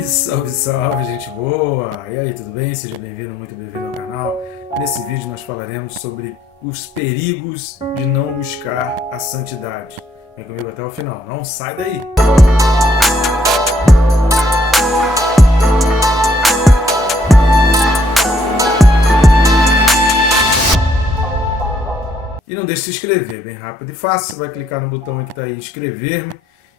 E salve, salve, gente boa! E aí, tudo bem? Seja bem-vindo, muito bem-vindo ao canal. Nesse vídeo nós falaremos sobre os perigos de não buscar a santidade. Vem comigo até o final, não sai daí! E não deixe de se inscrever, bem rápido e fácil. Você vai clicar no botão que está aí, inscrever-me,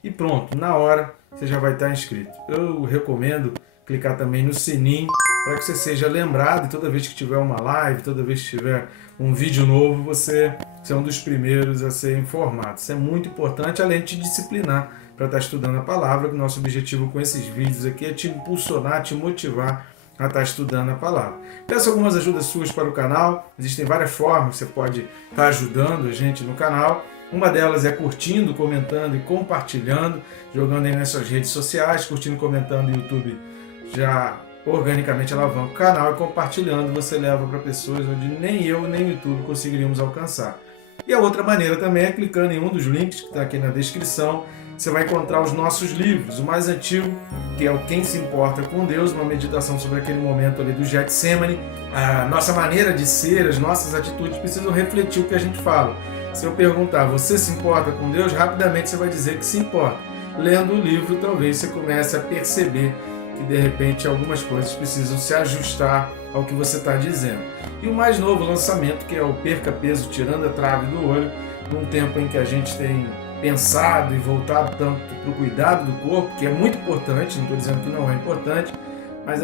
e pronto, na hora você já vai estar inscrito. Eu recomendo clicar também no sininho para que você seja lembrado, e toda vez que tiver uma live, toda vez que tiver um vídeo novo, você é um dos primeiros a ser informado. Isso é muito importante, além de te disciplinar para estar estudando a palavra, que o nosso objetivo com esses vídeos aqui é te impulsionar, te motivar a estar estudando a palavra. Peço algumas ajudas suas para o canal, existem várias formas que você pode estar ajudando a gente no canal. Uma delas é curtindo, comentando e compartilhando, jogando aí nas suas redes sociais, curtindo, comentando no YouTube, já organicamente alavanca o canal, e compartilhando você leva para pessoas onde nem eu nem o YouTube conseguiríamos alcançar. E a outra maneira também é clicando em um dos links que está aqui na descrição. Você vai encontrar os nossos livros, o mais antigo, que é o Quem se Importa com Deus, uma meditação sobre aquele momento ali do Getsemane. A nossa maneira de ser, as nossas atitudes precisam refletir o que a gente fala. Se eu perguntar, você se importa com Deus? Rapidamente você vai dizer que se importa. Lendo o livro, talvez você comece a perceber que de repente algumas coisas precisam se ajustar ao que você está dizendo. E o mais novo lançamento, que é o Perca Peso Tirando a Trave do Olho, num tempo em que a gente tem pensado e voltado tanto para o cuidado do corpo, que é muito importante, não estou dizendo que não é importante, mas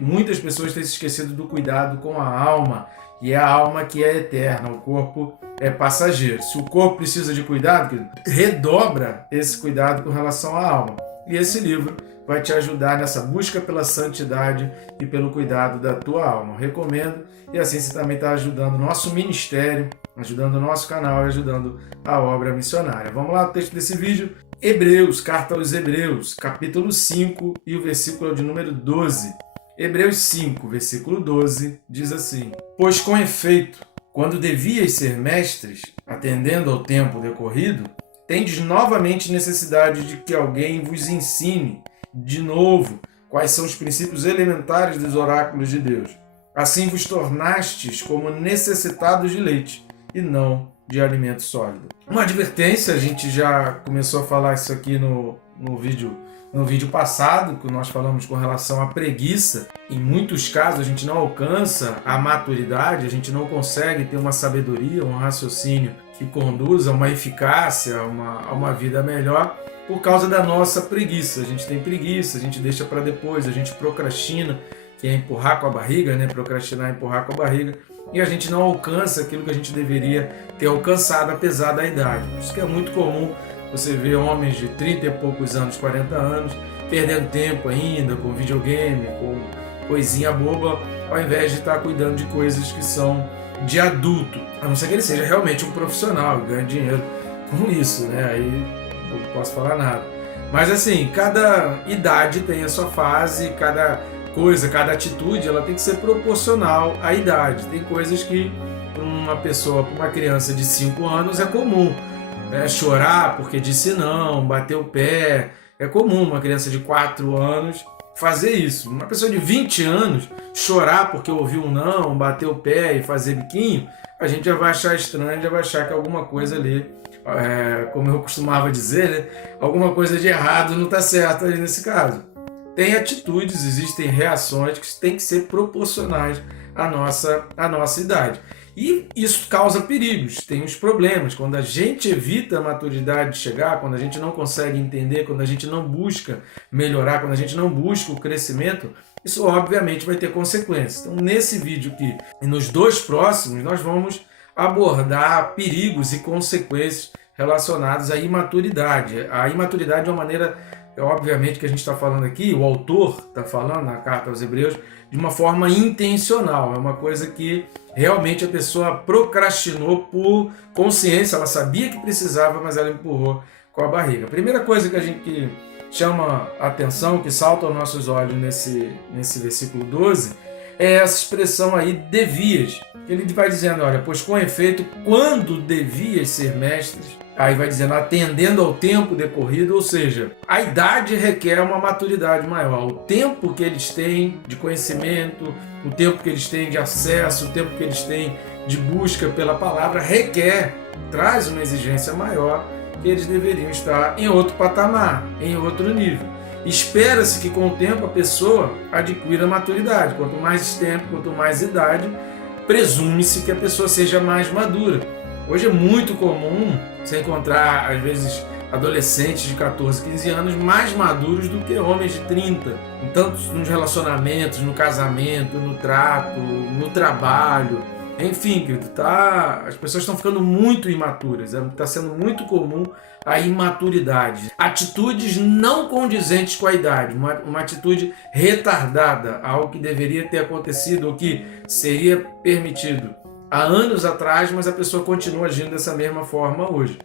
muitas pessoas têm se esquecido do cuidado com a alma, e é a alma que é eterna, o corpo é passageiro. Se o corpo precisa de cuidado, redobra esse cuidado com relação à alma. E esse livro vai te ajudar nessa busca pela santidade e pelo cuidado da tua alma. Eu recomendo, e assim você também está ajudando o nosso ministério, ajudando o nosso canal e ajudando a obra missionária. Vamos lá, o texto desse vídeo. Hebreus, carta aos Hebreus, capítulo 5 e o versículo de número 12. Hebreus 5, versículo 12, diz assim: Pois com efeito, quando devias ser mestres, atendendo ao tempo decorrido, tendes novamente necessidade de que alguém vos ensine de novo quais são os princípios elementares dos oráculos de Deus. Assim vos tornastes como necessitados de leite e não de alimento sólido. Uma advertência, a gente já começou a falar isso aqui no vídeo passado, que nós falamos com relação à preguiça. Em muitos casos a gente não alcança a maturidade, a gente não consegue ter uma sabedoria, um raciocínio que conduza a uma eficácia, a uma vida melhor, por causa da nossa preguiça. A gente tem preguiça, a gente deixa para depois, a gente procrastina, que é empurrar com a barriga, né? Procrastinar é empurrar com a barriga, e a gente não alcança aquilo que a gente deveria ter alcançado apesar da idade. Isso que é muito comum você ver homens de 30 e poucos anos, 40 anos, perdendo tempo ainda com videogame, com coisinha boba, ao invés de estar cuidando de coisas que são de adulto. A não ser que ele seja realmente um profissional, ganhe dinheiro com isso, né? Aí não posso falar nada. Mas assim, cada idade tem a sua fase, cada coisa, cada atitude, ela tem que ser proporcional à idade. Tem coisas que para uma pessoa, para uma criança de 5 anos é comum. Chorar porque disse não, bater o pé. É comum uma criança de 4 anos fazer isso. Uma pessoa de 20 anos chorar porque ouviu um não, bater o pé e fazer biquinho, a gente já vai achar estranho, já vai achar que alguma coisa ali, como eu costumava dizer, né, alguma coisa de errado não está certo ali nesse caso. Tem atitudes, existem reações que têm que ser proporcionais à nossa idade. E isso causa perigos, tem os problemas. Quando a gente evita a maturidade de chegar, quando a gente não consegue entender, quando a gente não busca melhorar, quando a gente não busca o crescimento, isso obviamente vai ter consequências. Então, nesse vídeo aqui e nos dois próximos, nós vamos abordar perigos e consequências relacionados à imaturidade. A imaturidade é uma maneira, obviamente, que a gente está falando aqui, o autor está falando na carta aos Hebreus, de uma forma intencional. É uma coisa que realmente a pessoa procrastinou por consciência, ela sabia que precisava, mas ela empurrou com a barriga. A primeira coisa que a gente chama a atenção, que salta aos nossos olhos nesse versículo 12, é essa expressão aí, devias. Ele vai dizendo, olha, pois com efeito, quando devias ser mestres, Aí vai dizendo, atendendo ao tempo decorrido, ou seja, a idade requer uma maturidade maior. O tempo que eles têm de conhecimento, o tempo que eles têm de acesso, o tempo que eles têm de busca pela palavra traz uma exigência maior, que eles deveriam estar em outro patamar, em outro nível. Espera-se que com o tempo a pessoa adquira maturidade. Quanto mais tempo, quanto mais idade, presume-se que a pessoa seja mais madura. Hoje é muito comum você encontrar, às vezes, adolescentes de 14, 15 anos mais maduros do que homens de 30. Tanto nos relacionamentos, no casamento, no trato, no trabalho. Enfim, as pessoas estão ficando muito imaturas. Está sendo muito comum a imaturidade. Atitudes não condizentes com a idade. Uma atitude retardada. Algo que deveria ter acontecido ou que seria permitido há anos atrás, mas a pessoa continua agindo dessa mesma forma hoje.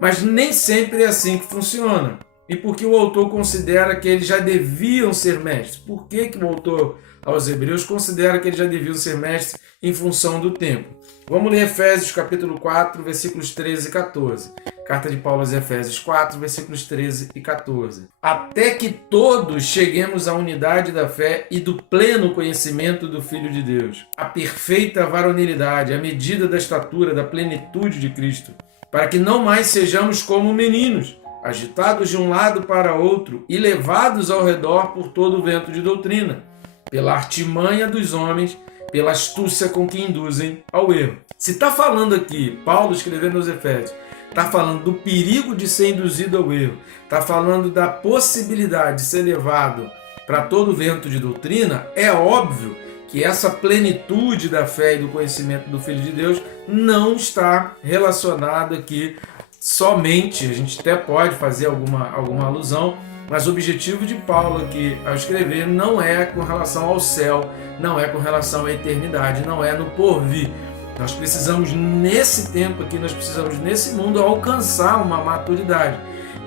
Mas nem sempre é assim que funciona. E por que o autor considera que eles já deviam ser mestres? Por que o autor aos Hebreus considera que eles já deviam ser mestres em função do tempo? Vamos ler Efésios capítulo 4, versículos 13 e 14. Carta de Paulo aos Efésios 4, versículos 13 e 14. Até que todos cheguemos à unidade da fé e do pleno conhecimento do Filho de Deus, a perfeita varonilidade, a medida da estatura, da plenitude de Cristo, para que não mais sejamos como meninos, agitados de um lado para outro e levados ao redor por todo o vento de doutrina, pela artimanha dos homens, pela astúcia com que induzem ao erro. Se está falando aqui, Paulo escrevendo aos Efésios, está falando do perigo de ser induzido ao erro, está falando da possibilidade de ser levado para todo o vento de doutrina, é óbvio que essa plenitude da fé e do conhecimento do Filho de Deus não está relacionada aqui somente, a gente até pode fazer alguma alusão, mas o objetivo de Paulo aqui ao escrever não é com relação ao céu, não é com relação à eternidade, não é no porvir. Nós precisamos nesse tempo aqui, nós precisamos nesse mundo alcançar uma maturidade.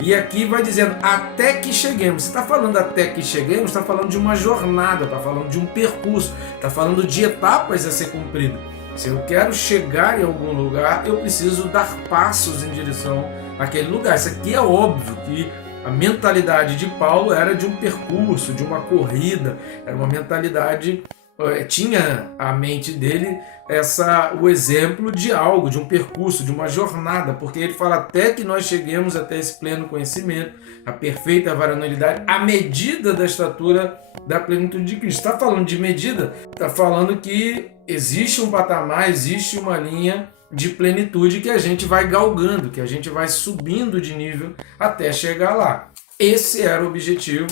E aqui vai dizendo, até que cheguemos. Se está falando até que cheguemos, está falando de uma jornada, está falando de um percurso, está falando de etapas a ser cumpridas. Se eu quero chegar em algum lugar, eu preciso dar passos em direção àquele lugar. Isso aqui é óbvio que a mentalidade de Paulo era de um percurso, de uma corrida, era uma mentalidade, tinha a mente dele o exemplo de algo, de um percurso, de uma jornada, porque ele fala até que nós cheguemos até esse pleno conhecimento, a perfeita varonilidade, a medida da estatura da plenitude de Cristo. Está falando de medida, está falando que existe um patamar, existe uma linha de plenitude que a gente vai galgando, que a gente vai subindo de nível até chegar lá. Esse era o objetivo.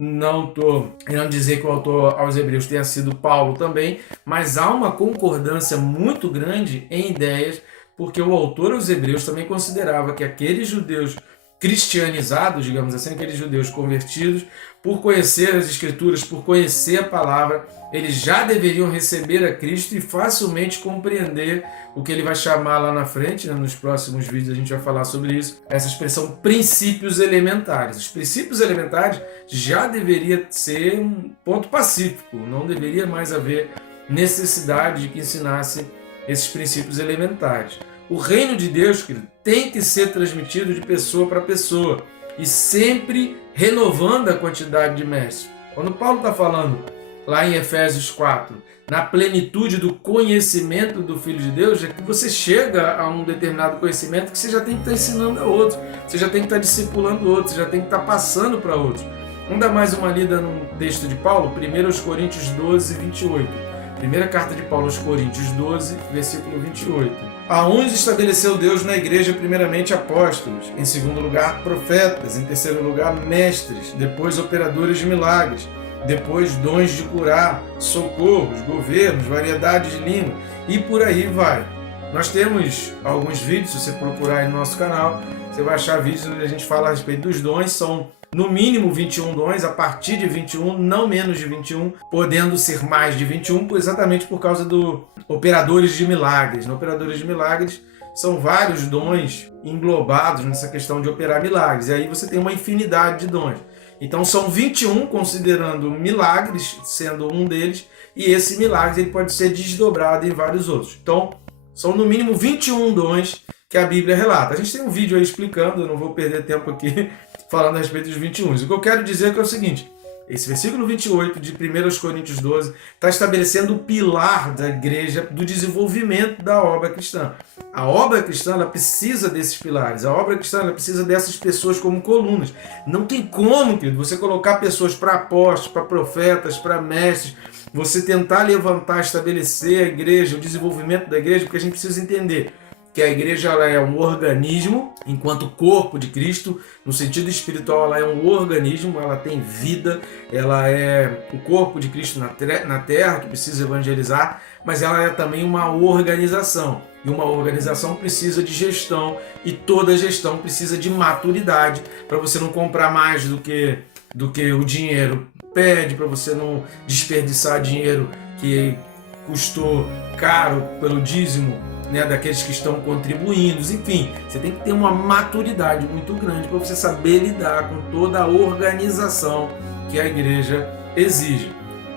Não estou querendo dizer que o autor aos Hebreus tenha sido Paulo também, mas há uma concordância muito grande em ideias, porque o autor aos Hebreus também considerava que aqueles judeus cristianizados, digamos assim, aqueles judeus convertidos, por conhecer as Escrituras, por conhecer a palavra, eles já deveriam receber a Cristo e facilmente compreender o que ele vai chamar lá na frente, né? Nos próximos vídeos a gente vai falar sobre isso, essa expressão princípios elementares. Os princípios elementares já deveria ser um ponto pacífico, não deveria mais haver necessidade de que ensinasse esses princípios elementares. O reino de Deus, querido, tem que ser transmitido de pessoa para pessoa e sempre renovando a quantidade de mestres. Quando Paulo está falando lá em Efésios 4, na plenitude do conhecimento do Filho de Deus, é que você chega a um determinado conhecimento que você já tem que estar ensinando a outros, você já tem que estar discipulando outros, você já tem que estar passando para outros. Vamos dar mais uma lida num texto de Paulo, 1 Coríntios 12, 28. Primeira carta de Paulo aos Coríntios 12, versículo 28. A uns estabeleceu Deus na igreja primeiramente apóstolos, em segundo lugar profetas, em terceiro lugar mestres, depois operadores de milagres, depois dons de curar, socorros, governos, variedade de língua e por aí vai. Nós temos alguns vídeos, se você procurar aí no nosso canal, você vai achar vídeos onde a gente fala a respeito dos dons, são no mínimo 21 dons, a partir de 21, não menos de 21, podendo ser mais de 21, exatamente por causa do operadores de milagres. No operadores de milagres são vários dons englobados nessa questão de operar milagres, e aí você tem uma infinidade de dons. Então são 21, considerando milagres sendo um deles, e esse milagre ele pode ser desdobrado em vários outros. Então são no mínimo 21 dons que a Bíblia relata. A gente tem um vídeo aí explicando, eu não vou perder tempo aqui falando a respeito dos 21. O que eu quero dizer é que é o seguinte: esse versículo 28 de 1 Coríntios 12 está estabelecendo o pilar da igreja, do desenvolvimento da obra cristã. A obra cristã ela precisa desses pilares, a obra cristã ela precisa dessas pessoas como colunas. Não tem como, querido, você colocar pessoas para apóstolos, para profetas, para mestres, você tentar levantar, estabelecer a igreja, o desenvolvimento da igreja, porque a gente precisa entender que a igreja ela é um organismo, enquanto corpo de Cristo, no sentido espiritual ela é um organismo, ela tem vida, ela é o corpo de Cristo na terra, que precisa evangelizar, mas ela é também uma organização, e uma organização precisa de gestão, e toda gestão precisa de maturidade, para você não comprar mais do que o dinheiro pede, para você não desperdiçar dinheiro que custou caro pelo dízimo, né, daqueles que estão contribuindo, enfim, você tem que ter uma maturidade muito grande para você saber lidar com toda a organização que a igreja exige.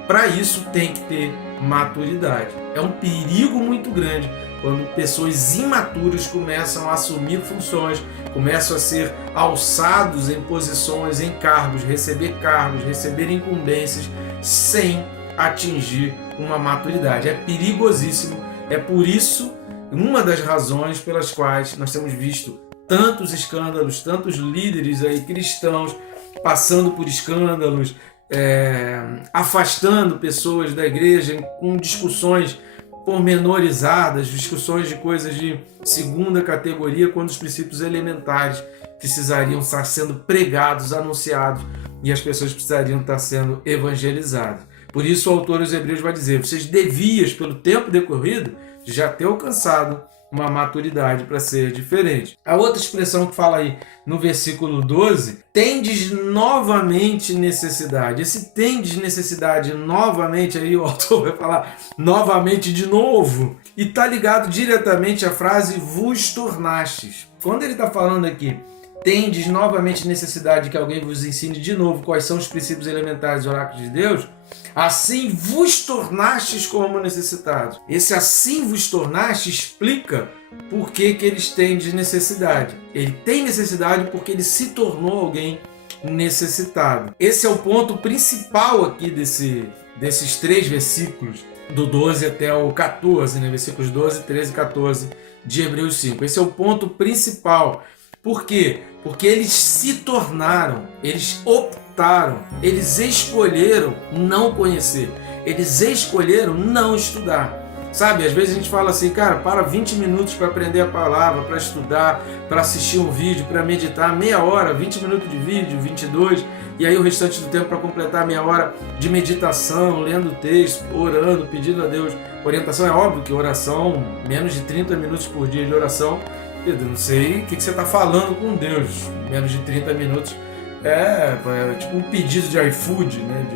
Para isso tem que ter maturidade. É um perigo muito grande quando pessoas imaturas começam a assumir funções, começam a ser alçados em posições, em cargos, receber incumbências sem atingir uma maturidade. É perigosíssimo. É por isso uma das razões pelas quais nós temos visto tantos escândalos, tantos líderes aí cristãos passando por escândalos, afastando pessoas da igreja com discussões pormenorizadas, discussões de coisas de segunda categoria, quando os princípios elementares precisariam estar sendo pregados, anunciados, e as pessoas precisariam estar sendo evangelizadas. Por isso o autor aos Hebreus vai dizer: vocês deviam, pelo tempo decorrido, já ter alcançado uma maturidade para ser diferente. A outra expressão que fala aí no versículo 12, tendes novamente necessidade. Esse tendes necessidade novamente, aí o autor vai falar novamente de novo, e está ligado diretamente à frase vos tornastes. Quando ele está falando aqui, tendes novamente necessidade que alguém vos ensine de novo quais são os princípios elementares do oráculo de Deus, assim vos tornastes como necessitados. Esse assim vos tornastes explica por que eles têm de necessidade. Ele tem necessidade porque ele se tornou alguém necessitado. Esse é o ponto principal aqui desses 3 versículos, do 12 até o 14, né? Versículos 12, 13 e 14 de Hebreus 5. Esse é o ponto principal. Por quê? Porque eles se tornaram, eles optaram, eles escolheram não conhecer, eles escolheram não estudar. Sabe, às vezes a gente fala assim, cara, para 20 minutos para aprender a palavra, para estudar, para assistir um vídeo, para meditar, meia hora, 20 minutos de vídeo, 22, e aí o restante do tempo para completar meia hora de meditação, lendo o texto, orando, pedindo a Deus orientação. É óbvio que oração, menos de 30 minutos por dia de oração, Pedro, não sei o que você está falando com Deus. Menos de 30 minutos é tipo um pedido de iFood, né?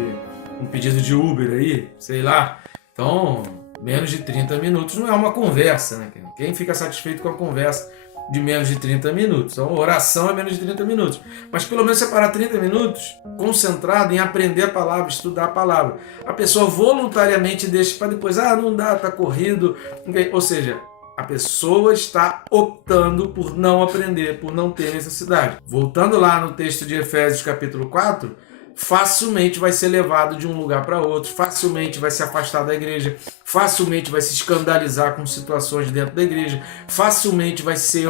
Um pedido de Uber aí, sei lá. Então, menos de 30 minutos não é uma conversa, né? Quem fica satisfeito com a conversa de menos de 30 minutos? Então, oração é menos de 30 minutos. Mas pelo menos separar 30 minutos concentrado em aprender a palavra, estudar a palavra. A pessoa voluntariamente deixa para depois, não dá, tá corrido. Ou seja, a pessoa está optando por não aprender, por não ter necessidade. Voltando lá no texto de Efésios capítulo 4, facilmente vai ser levado de um lugar para outro, facilmente vai se afastar da igreja, facilmente vai se escandalizar com situações dentro da igreja, facilmente vai ser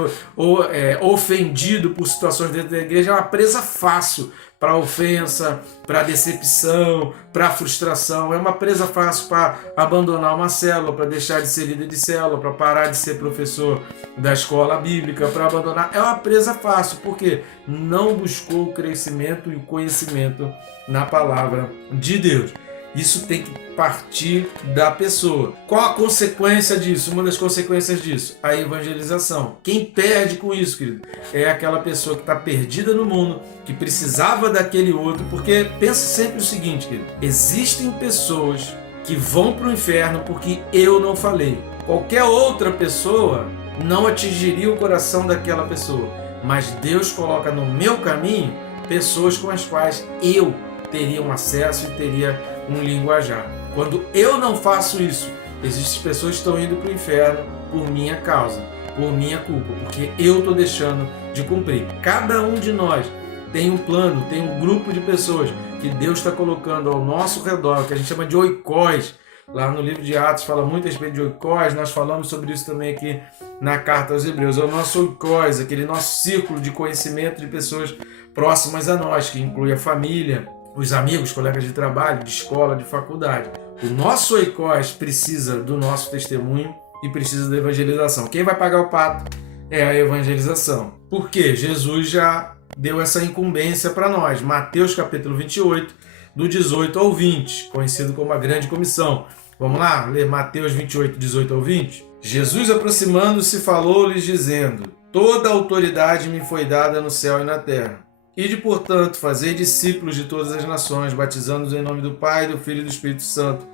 ofendido por situações dentro da igreja. É uma presa fácil para a ofensa, para a decepção, para a frustração. É uma presa fácil para abandonar uma célula, para deixar de ser líder de célula, para parar de ser professor da escola bíblica, para abandonar. É uma presa fácil, porque não buscou o crescimento e o conhecimento na palavra de Deus. Isso tem que partir da pessoa. Qual a consequência disso? Uma das consequências disso, a evangelização. Quem perde com isso, querido, é aquela pessoa que está perdida no mundo, que precisava daquele outro, porque pensa sempre o seguinte, querido, existem pessoas que vão para o inferno porque eu não falei. Qualquer outra pessoa não atingiria o coração daquela pessoa, mas Deus coloca no meu caminho pessoas com as quais eu teria um acesso e teria um linguajar. Quando eu não faço isso, existem pessoas que estão indo para o inferno por minha causa. por minha culpa, porque eu estou deixando de cumprir. Cada um de nós tem um plano, tem um grupo de pessoas que Deus está colocando ao nosso redor, que a gente chama de oikós. Lá no livro de Atos fala muito a respeito de oikós, nós falamos sobre isso também aqui na carta aos Hebreus. É o nosso oikós, aquele nosso círculo de conhecimento de pessoas próximas a nós, que inclui a família, os amigos, colegas de trabalho, de escola, de faculdade. O nosso oikós precisa do nosso testemunho e precisa da evangelização. Quem vai pagar o pato é a evangelização. Por quê? Jesus já deu essa incumbência para nós. Mateus capítulo 28, do 18 ao 20, conhecido como a Grande Comissão. Vamos lá ler Mateus 28, 18 ao 20? Jesus, aproximando-se, falou-lhes dizendo: toda a autoridade me foi dada no céu e na terra. Ide, portanto, fazei discípulos de todas as nações, batizando-os em nome do Pai, do Filho e do Espírito Santo,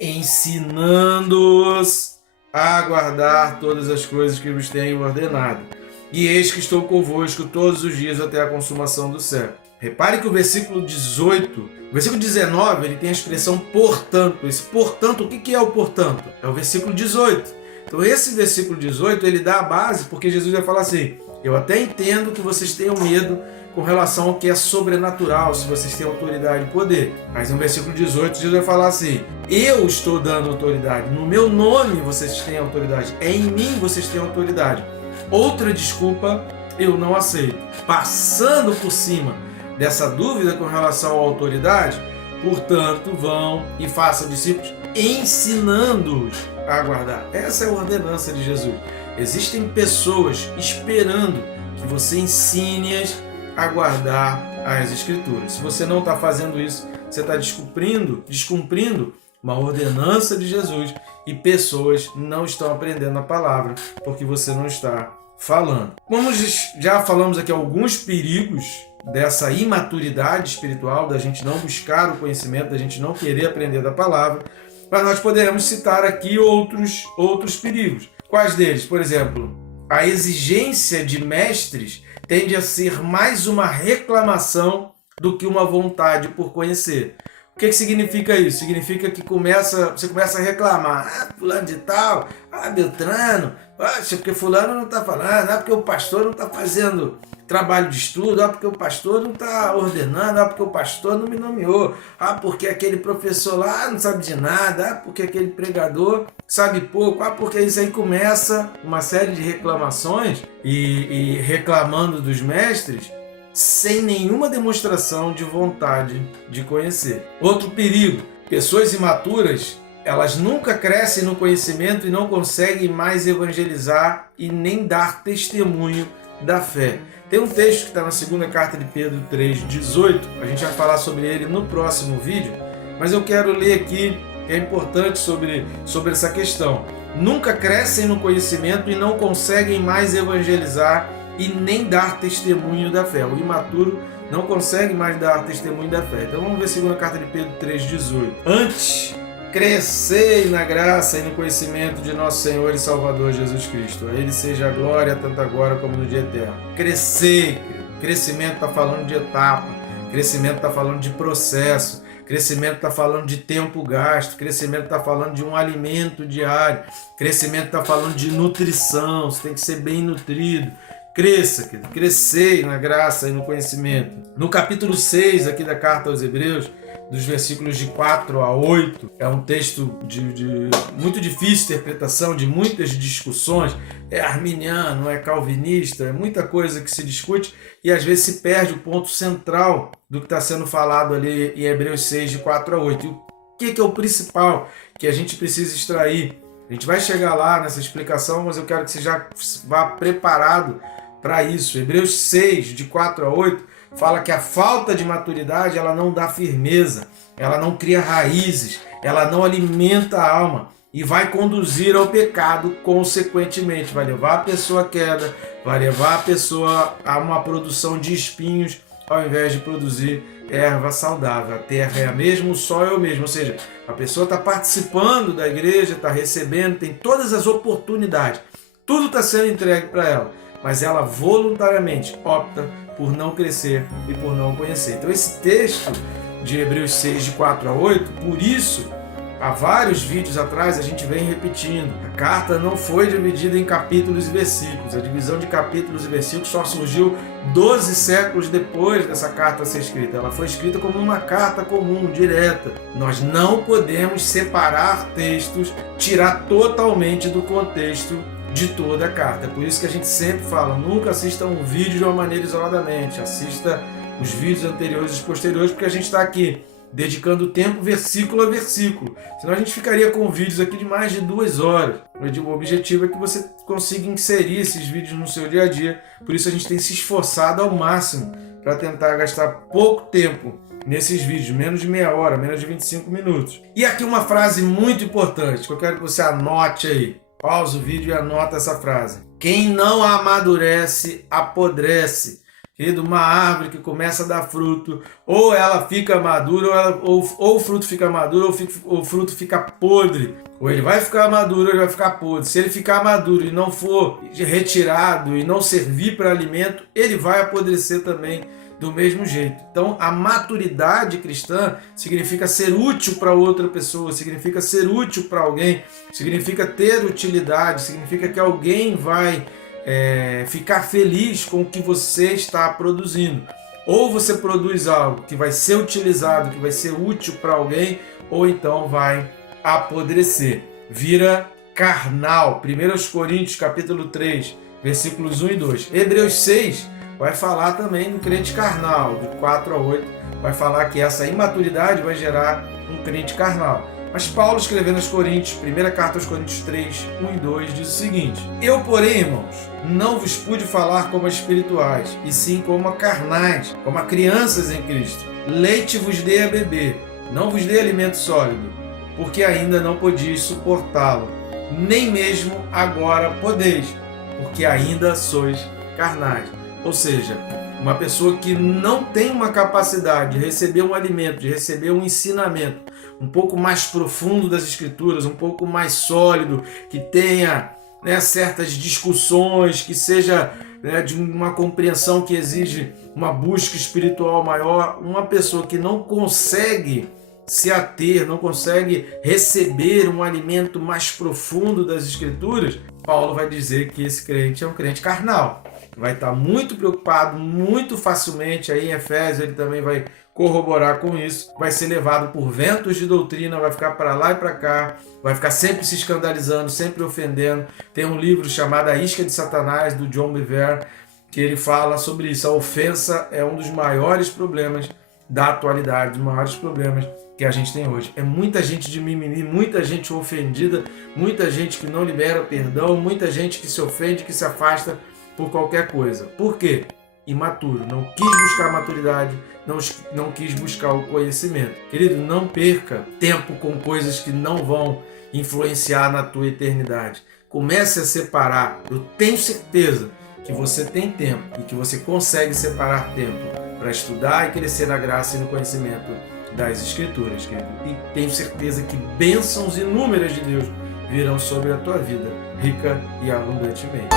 ensinando-os a guardar todas as coisas que vos tenho ordenado. E eis que estou convosco todos os dias até a consumação do século. Repare que o versículo 18, o versículo 19, ele tem a expressão portanto. Esse portanto, o que é o portanto? É o versículo 18. Então esse versículo 18, ele dá a base, porque Jesus vai falar assim: eu até entendo que vocês tenham medo com relação ao que é sobrenatural, se vocês têm autoridade e poder. Mas no versículo 18, Jesus vai falar assim: eu estou dando autoridade, no meu nome vocês têm autoridade, é em mim vocês têm autoridade. Outra desculpa eu não aceito. Passando por cima dessa dúvida com relação à autoridade, portanto, vão e façam discípulos, ensinando-os a guardar. Essa é a ordenança de Jesus. Existem pessoas esperando que você ensine-as a guardar as Escrituras. Se você não está fazendo isso, você está descumprindo uma ordenança de Jesus, e pessoas não estão aprendendo a palavra porque você não está falando. Como já falamos aqui alguns perigos dessa imaturidade espiritual, da gente não buscar o conhecimento, da gente não querer aprender da palavra, mas nós poderemos citar aqui outros perigos. Quais deles? Por exemplo, a exigência de mestres tende a ser mais uma reclamação do que uma vontade por conhecer. O que significa isso? Significa que você começa a reclamar. Fulano de tal, Beltrano, porque fulano não está falando, porque o pastor não está fazendo trabalho de estudo, porque o pastor não está ordenando, porque o pastor não me nomeou, porque aquele professor lá não sabe de nada, porque aquele pregador sabe pouco, porque isso aí começa uma série de reclamações e reclamando dos mestres sem nenhuma demonstração de vontade de conhecer. Outro perigo: pessoas imaturas, elas nunca crescem no conhecimento e não conseguem mais evangelizar e nem dar testemunho da fé. Tem um texto que está na segunda carta de Pedro 3,18, a gente vai falar sobre ele no próximo vídeo, mas eu quero ler aqui, que é importante sobre essa questão. Nunca crescem no conhecimento e não conseguem mais evangelizar e nem dar testemunho da fé. O imaturo não consegue mais dar testemunho da fé. Então vamos ver a segunda carta de Pedro 3,18. Antes, crescei na graça e no conhecimento de nosso Senhor e Salvador Jesus Cristo. A Ele seja a glória, tanto agora como no dia eterno. Crescer, crescimento está falando de etapa, crescimento está falando de processo, crescimento está falando de tempo gasto, crescimento está falando de um alimento diário, crescimento está falando de nutrição, você tem que ser bem nutrido. Cresça, crescei na graça e no conhecimento. No capítulo 6 aqui da carta aos Hebreus, dos versículos de 4 a 8, é um texto de muito difícil de interpretação, de muitas discussões, é arminiano, é calvinista, é muita coisa que se discute e às vezes se perde o ponto central do que está sendo falado ali em Hebreus 6, de 4 a 8. E o que é o principal que a gente precisa extrair? A gente vai chegar lá nessa explicação, mas eu quero que você já vá preparado para isso. Hebreus 6, de 4 a 8, fala que a falta de maturidade, ela não dá firmeza, ela não cria raízes, ela não alimenta a alma e vai conduzir ao pecado consequentemente. Vai levar a pessoa à queda, vai levar a pessoa a uma produção de espinhos ao invés de produzir erva saudável. A terra é a mesma, o sol é o mesmo. Ou seja, a pessoa está participando da igreja, está recebendo, tem todas as oportunidades. Tudo está sendo entregue para ela, mas ela voluntariamente opta por não crescer e por não conhecer. Então esse texto de Hebreus 6, de 4 a 8, por isso há vários vídeos atrás a gente vem repetindo. A carta não foi dividida em capítulos e versículos. A divisão de capítulos e versículos só surgiu 12 séculos depois dessa carta ser escrita. Ela foi escrita como uma carta comum, direta. Nós não podemos separar textos, tirar totalmente do contexto de toda a carta. É por isso que a gente sempre fala, nunca assista um vídeo de uma maneira isoladamente. Assista os vídeos anteriores e posteriores, porque a gente está aqui dedicando tempo versículo a versículo. Senão a gente ficaria com vídeos aqui de mais de 2 horas. O objetivo é que você consiga inserir esses vídeos no seu dia a dia. Por isso a gente tem se esforçado ao máximo para tentar gastar pouco tempo nesses vídeos, menos de meia hora, menos de 25 minutos. E aqui uma frase muito importante que eu quero que você anote aí. Pausa o vídeo e anota essa frase. Quem não amadurece, apodrece. Querido, uma árvore que começa a dar fruto, ou ela fica madura, ou o fruto fica maduro, ou o fruto fica podre. Ou ele vai ficar maduro, ou ele vai ficar podre. Se ele ficar maduro e não for retirado e não servir para alimento, ele vai apodrecer também do mesmo jeito. Então, a maturidade cristã significa ser útil para outra pessoa, significa ser útil para alguém, significa ter utilidade, significa que alguém vai ficar feliz com o que você está produzindo. Ou você produz algo que vai ser utilizado, que vai ser útil para alguém, ou então vai apodrecer. Vira carnal. 1 Coríntios capítulo 3, versículos 1 e 2. Hebreus 6 vai falar também do crente carnal, de 4 a 8, vai falar que essa imaturidade vai gerar um crente carnal. Mas Paulo, escrevendo aos Coríntios, primeira carta aos Coríntios 3, 1 e 2, diz o seguinte: Eu, porém, irmãos, não vos pude falar como a espirituais, e sim como a carnais, como a crianças em Cristo. Leite vos dei a beber, não vos dei alimento sólido, porque ainda não podíeis suportá-lo, nem mesmo agora podeis, porque ainda sois carnais. Ou seja, uma pessoa que não tem uma capacidade de receber um alimento, de receber um ensinamento um pouco mais profundo das Escrituras, um pouco mais sólido, que tenha certas discussões, que seja de uma compreensão que exige uma busca espiritual maior, uma pessoa que não consegue se ater, não consegue receber um alimento mais profundo das Escrituras, Paulo vai dizer que esse crente é um crente carnal. Vai estar muito preocupado, muito facilmente, aí em Efésios ele também vai corroborar com isso, vai ser levado por ventos de doutrina, vai ficar para lá e para cá, vai ficar sempre se escandalizando, sempre ofendendo. Tem um livro chamado A Isca de Satanás, do John Bevere, que ele fala sobre isso. A ofensa é um dos maiores problemas da atualidade, dos maiores problemas que a gente tem hoje. É muita gente de mimimi, muita gente ofendida, muita gente que não libera perdão, muita gente que se ofende, que se afasta por qualquer coisa. Por quê? Imaturo, não quis buscar a maturidade, não quis buscar o conhecimento. Querido, não perca tempo com coisas que não vão influenciar na tua eternidade. Comece a separar. Eu tenho certeza que você tem tempo e que você consegue separar tempo para estudar e crescer na graça e no conhecimento das Escrituras, querido. E tenho certeza que bênçãos inúmeras de Deus virão sobre a tua vida, rica e abundantemente.